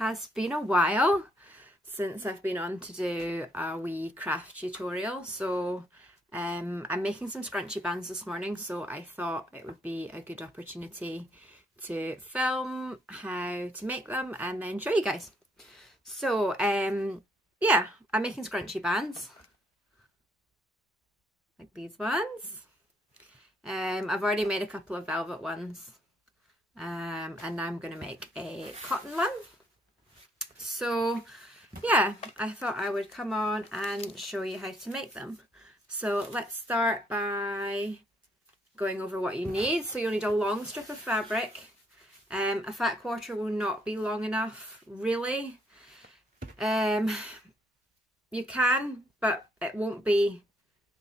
has been a while since I've been on to do a wee craft tutorial, so I'm making some scrunchy bands this morning, so I thought it would be a good opportunity to film how to make them and then show you guys. So yeah, I'm making scrunchy bands like these ones. I've already made a couple of velvet ones, and now I'm going to make a cotton one. So yeah, I thought I would come on and show you how to make them. So let's start by going over what you need. So you'll need a long strip of fabric. A fat quarter will not be long enough, really. You can, but it won't be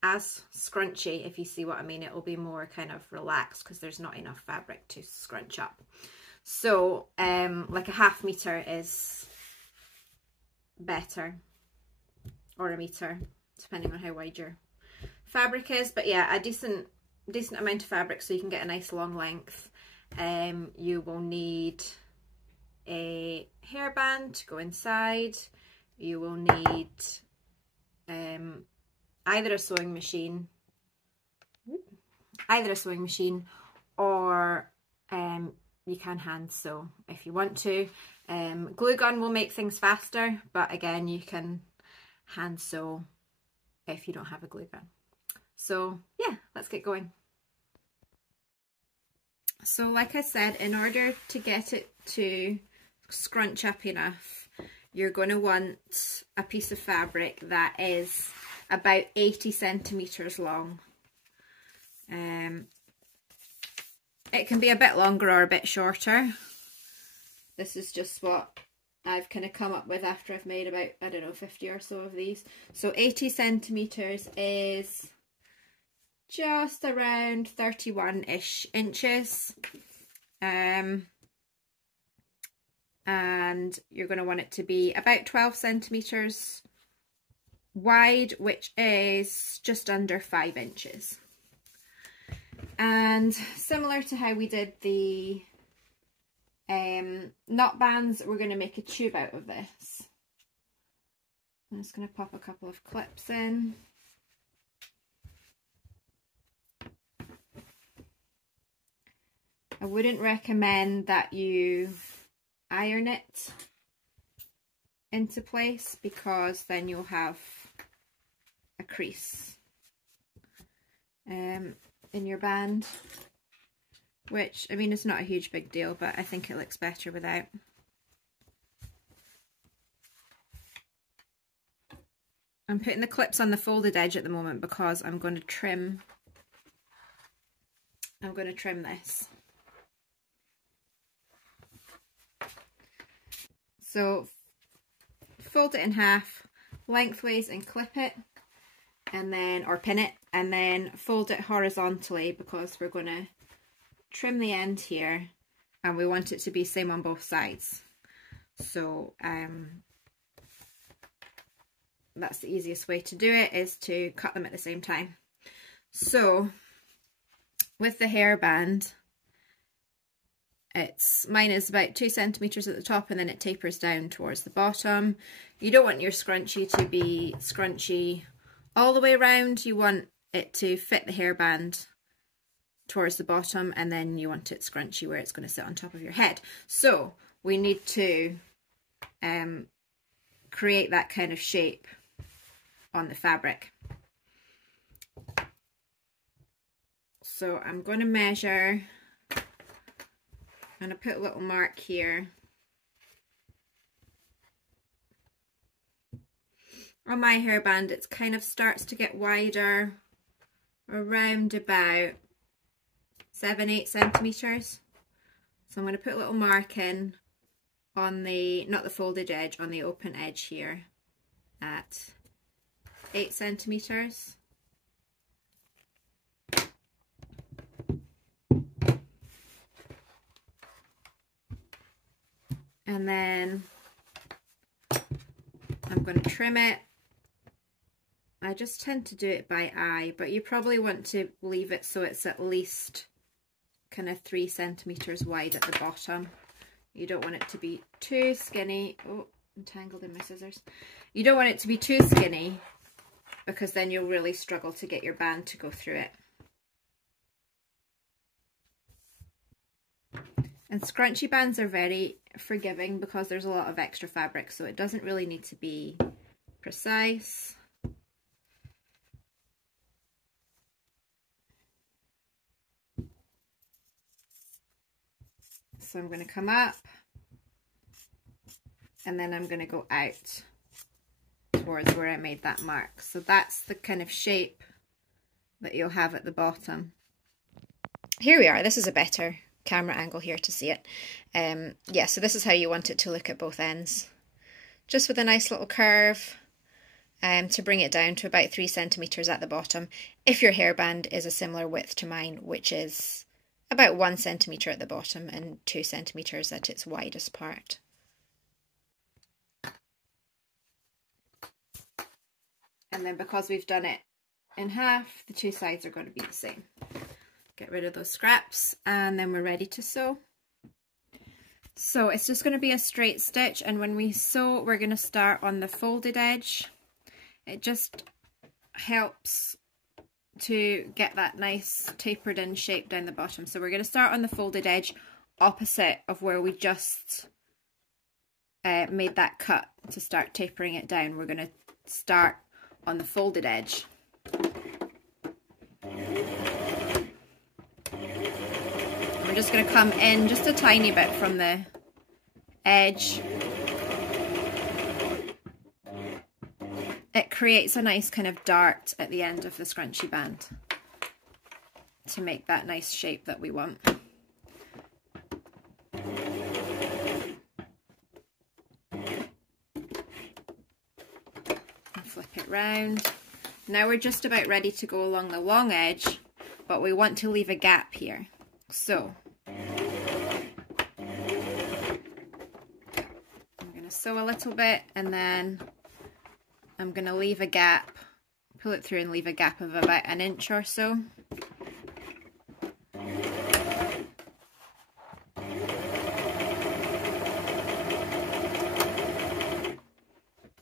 as scrunchy, if you see what I mean. It will be more kind of relaxed because there's not enough fabric to scrunch up. So like a ½ meter is better, or a meter, depending on how wide your fabric is. But yeah, a decent amount of fabric so you can get a nice long length. You will need a hairband to go inside. You will need either a sewing machine or you can hand sew if you want to. Glue gun will make things faster, but again, you can hand sew if you don't have a glue gun. So yeah, let's get going. So like I said, in order to get it to scrunch up enough, you're going to want a piece of fabric that is about 80 centimeters long. It can be a bit longer or a bit shorter. This is just what I've kind of come up with after I've made about, I don't know, 50 or so of these. So 80 centimeters is just around 31-ish inches. And you're going to want it to be about 12 centimeters wide, which is just under 5 inches. And similar to how we did the knot bands, we're going to make a tube out of this. I'm just going to pop a couple of clips in. I wouldn't recommend that you iron it into place because then you'll have a crease in your band, which, I mean, it's not a huge big deal, but I think it looks better without. I'm putting the clips on the folded edge at the moment because I'm going to trim this. So fold it in half lengthways and clip it, and then, or pin it, and then fold it horizontally because we're going to trim the end here and we want it to be same on both sides. So that's the easiest way to do it, is to cut them at the same time. So with the hairband, mine is about 2 centimeters at the top and then it tapers down towards the bottom. You don't want your scrunchie to be scrunchy all the way around. You want it to fit the hairband towards the bottom, and then you want it scrunchy where it's going to sit on top of your head. So we need to create that kind of shape on the fabric. So I'm going to measure. I'm going to put a little mark here. On my hairband, it kind of starts to get wider around about 7-8 centimeters. So I'm going to put a little mark in on the, not the folded edge, on the open edge here at 8 centimeters. And then I'm going to trim it. I just tend to do it by eye, but you probably want to leave it so it's at least kind of 3 centimeters wide at the bottom. You don't want it to be too skinny. Oh, I'm tangled in my scissors. You don't want it to be too skinny because then you'll really struggle to get your band to go through it. And scrunchy bands are very forgiving because there's a lot of extra fabric, so it doesn't really need to be precise. So I'm going to come up and then I'm going to go out towards where I made that mark. So that's the kind of shape that you'll have at the bottom. Here we are. This is a better camera angle here to see it. Yeah, so this is how you want it to look at both ends. Just with a nice little curve to bring it down to about 3 centimeters at the bottom. If your hairband is a similar width to mine, which is about 1 centimeter at the bottom and 2 centimeters at its widest part. And then because we've done it in half, the two sides are going to be the same. Get rid of those scraps and then we're ready to sew. So it's just going to be a straight stitch, and when we sew we're going to start on the folded edge. It just helps to get that nice tapered in shape down the bottom. So we're going to start on the folded edge opposite of where we just made that cut to start tapering it down. We're going to start on the folded edge. We're just going to come in just a tiny bit from the edge. It creates a nice kind of dart at the end of the scrunchie band to make that nice shape that we want. And flip it round. Now we're just about ready to go along the long edge, but we want to leave a gap here. So I'm going to sew a little bit and then I'm going to leave a gap, pull it through and leave a gap of about 1 inch or so.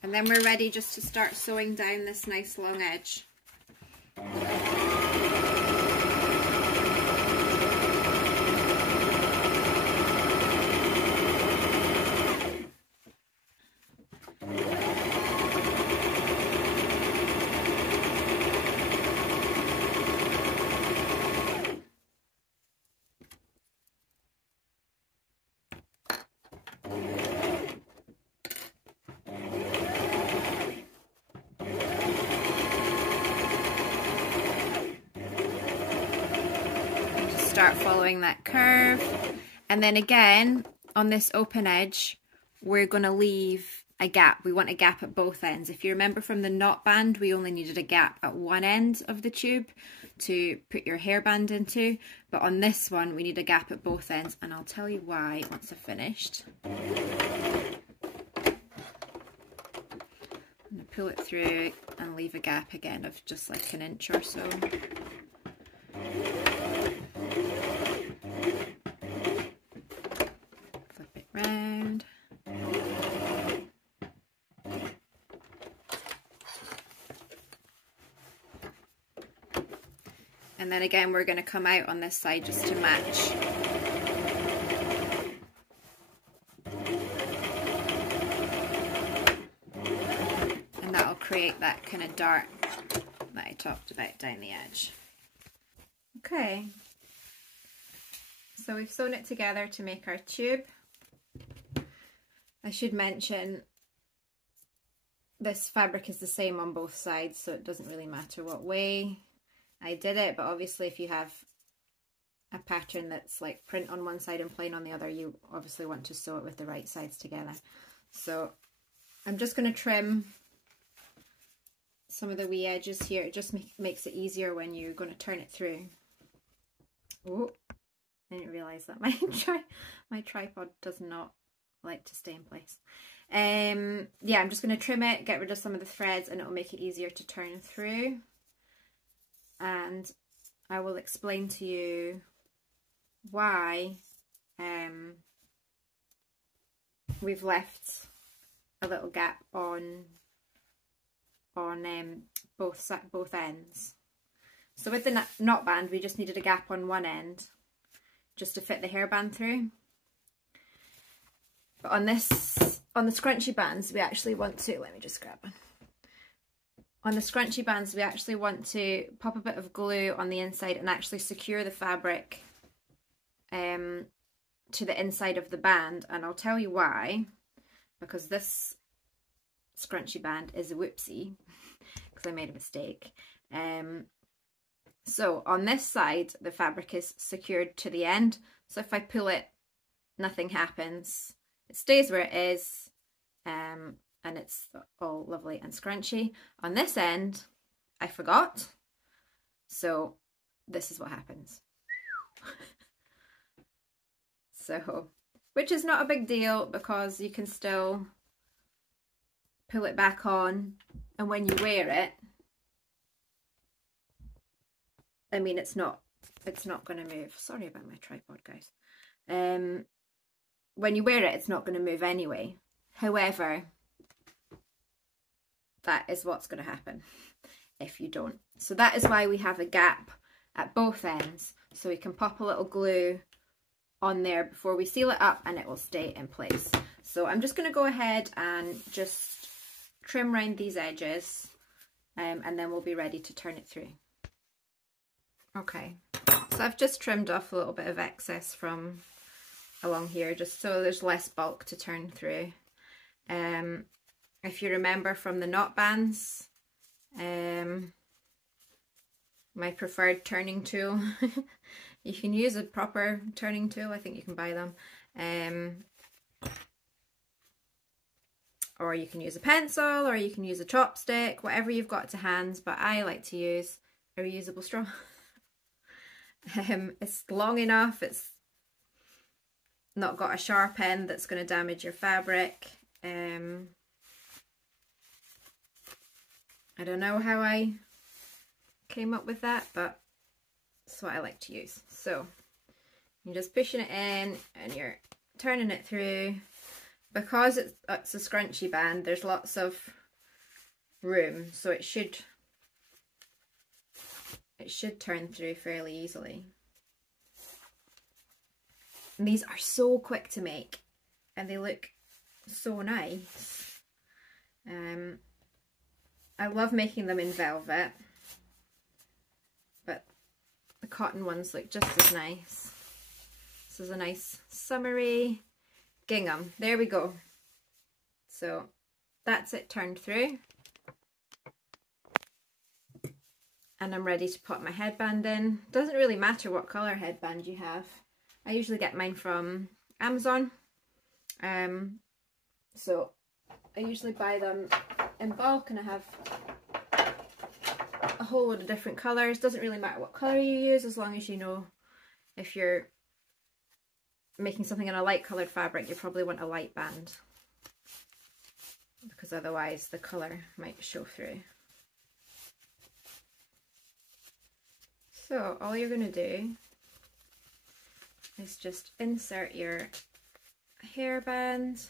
And then we're ready just to start sewing down this nice long edge. Start following that curve, and then again on this open edge we're going to leave a gap. We want a gap at both ends. If you remember from the knot band, we only needed a gap at one end of the tube to put your hairband into, but on this one we need a gap at both ends, and I'll tell you why once I've finished. I'm going to pull it through and leave a gap again of just like 1 inch or so. Flip it round. And then again we're going to come out on this side just to match. And that'll create that kind of dart that I talked about down the edge. Okay, so we've sewn it together to make our tube. I should mention this fabric is the same on both sides, so it doesn't really matter what way I did it, but obviously if you have a pattern that's like print on one side and plain on the other, you obviously want to sew it with the right sides together. So I'm just going to trim some of the wee edges here. It just makes it easier when you're going to turn it through. Oh, I didn't realise that my tripod does not like to stay in place. Yeah, I'm just going to trim it, get rid of some of the threads, and it will make it easier to turn through. And I will explain to you why we've left a little gap on both ends. So with the knot band, we just needed a gap on one end just to fit the hairband through. But on the scrunchie bands, we actually want to, let me just grab one. On the scrunchie bands, we actually want to pop a bit of glue on the inside and actually secure the fabric to the inside of the band. And I'll tell you why, because this scrunchie band is a whoopsie, because I made a mistake. So on this side, the fabric is secured to the end. So if I pull it, nothing happens. It stays where it is, and it's all lovely and scrunchy. On this end, I forgot. So this is what happens. So, which is not a big deal because you can still pull it back on, and when you wear it, I mean, it's not going to move. Sorry about my tripod, guys. When you wear it, it's not going to move anyway. However, that is what's going to happen if you don't. So that is why we have a gap at both ends, so we can pop a little glue on there before we seal it up and it will stay in place. So I'm just going to go ahead and just trim around these edges, and then we'll be ready to turn it through. Okay, so I've just trimmed off a little bit of excess from along here just so there's less bulk to turn through. If you remember from the knot bands, my preferred turning tool, you can use a proper turning tool, I think you can buy them, or you can use a pencil, or you can use a chopstick, whatever you've got to hand, but I like to use a reusable straw. It's long enough, it's not got a sharp end that's going to damage your fabric. I don't know how I came up with that, but that's what I like to use. So you're just pushing it in and you're turning it through. Because it's a scrunchie band, there's lots of room, so it should turn through fairly easily. And these are so quick to make and they look so nice. I love making them in velvet, but the cotton ones look just as nice. This is a nice summery gingham. There we go. So that's it turned through. And I'm ready to put my headband in. Doesn't really matter what colour headband you have. I usually get mine from Amazon. So I usually buy them in bulk and I have a whole load of different colours. Doesn't really matter what colour you use as long as you know if you're making something in a light coloured fabric, you probably want a light band because otherwise the colour might show through. So all you're going to do is just insert your hairband.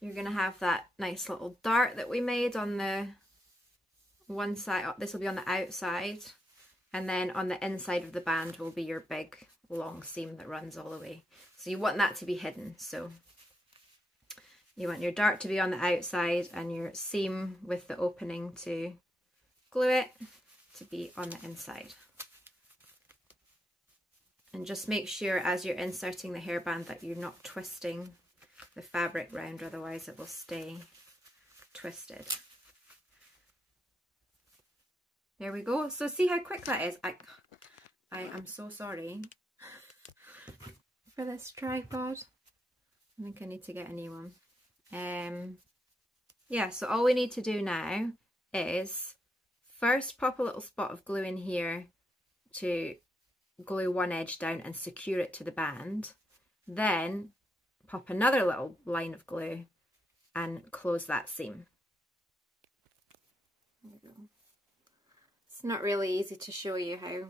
You're going to have that nice little dart that we made on the one side. This will be on the outside, and then on the inside of the band will be your big long seam that runs all the way. So you want that to be hidden. So you want your dart to be on the outside and your seam with the opening to glue it to be on the inside. And just make sure as you're inserting the hairband that you're not twisting the fabric round, otherwise it will stay twisted. There we go. So see how quick that is. I am so sorry for this tripod. I think I need to get a new one. Yeah, so all we need to do now is first pop a little spot of glue in here to glue one edge down and secure it to the band. Then pop another little line of glue and close that seam. There we go. It's not really easy to show you how,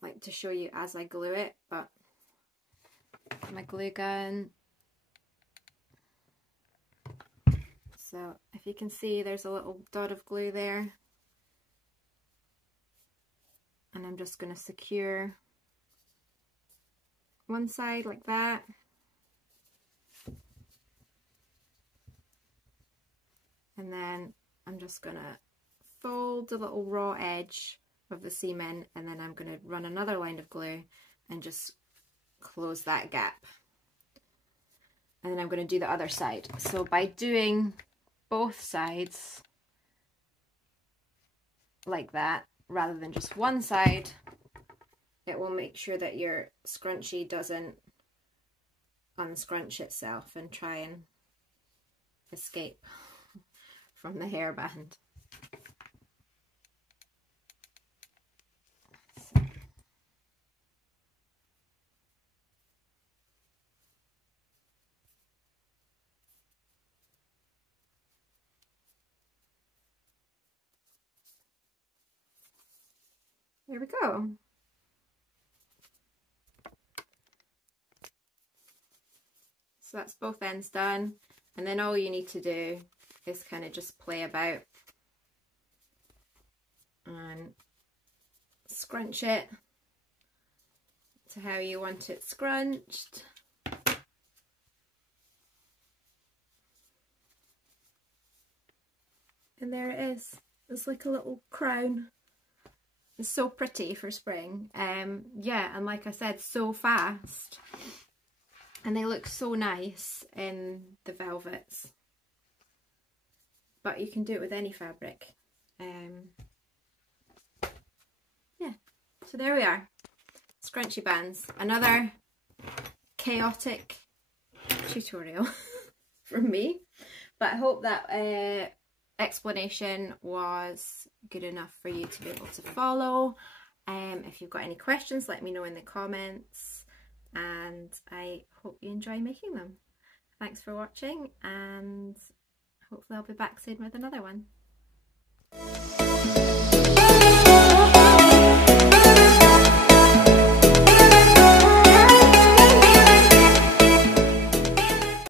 like to show you as I glue it, but my glue gun. So if you can see, there's a little dot of glue there. And I'm just going to secure one side like that. And then I'm just going to fold the little raw edge of the seam in, and then I'm going to run another line of glue and just close that gap. And then I'm going to do the other side. So by doing both sides like that, rather than just one side, it will make sure that your scrunchie doesn't unscrunch itself and try and escape from the hairband. So. There we go. So that's both ends done, and then all you need to do is kind of just play about and scrunch it to how you want it scrunched. And there it is. It's like a little crown. It's so pretty for spring. Yeah, and like I said, so fast. And they look so nice in the velvets. But you can do it with any fabric. Yeah, so there we are. Scrunchie bands. Another chaotic tutorial from me. But I hope that explanation was good enough for you to be able to follow. If you've got any questions, let me know in the comments, and I hope you enjoy making them. Thanks for watching, and hopefully I'll be back soon with another one.